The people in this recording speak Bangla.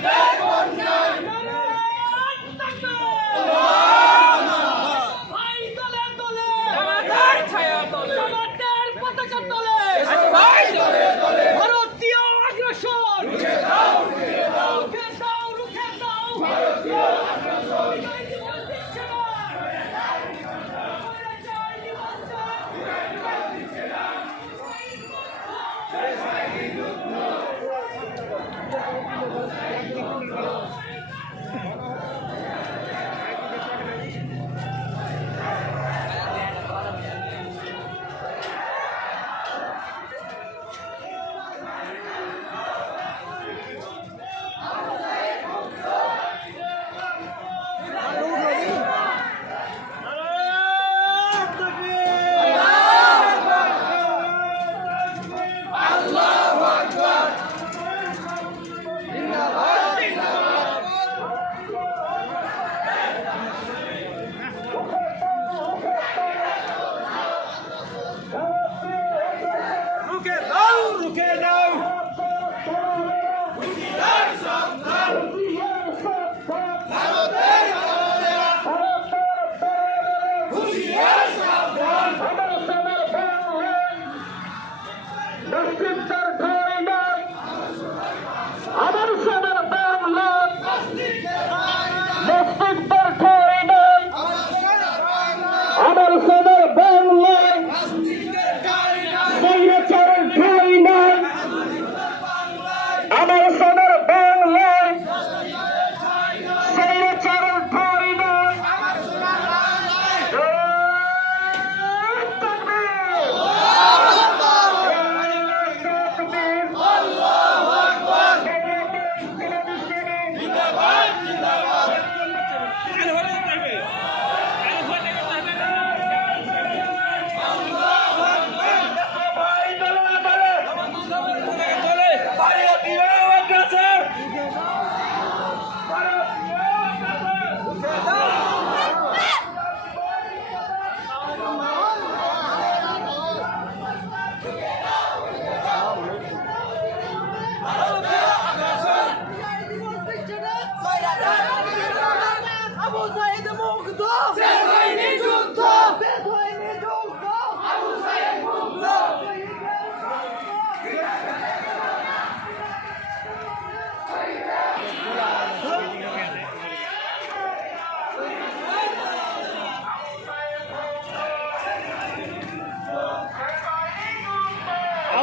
জয় বন্যা।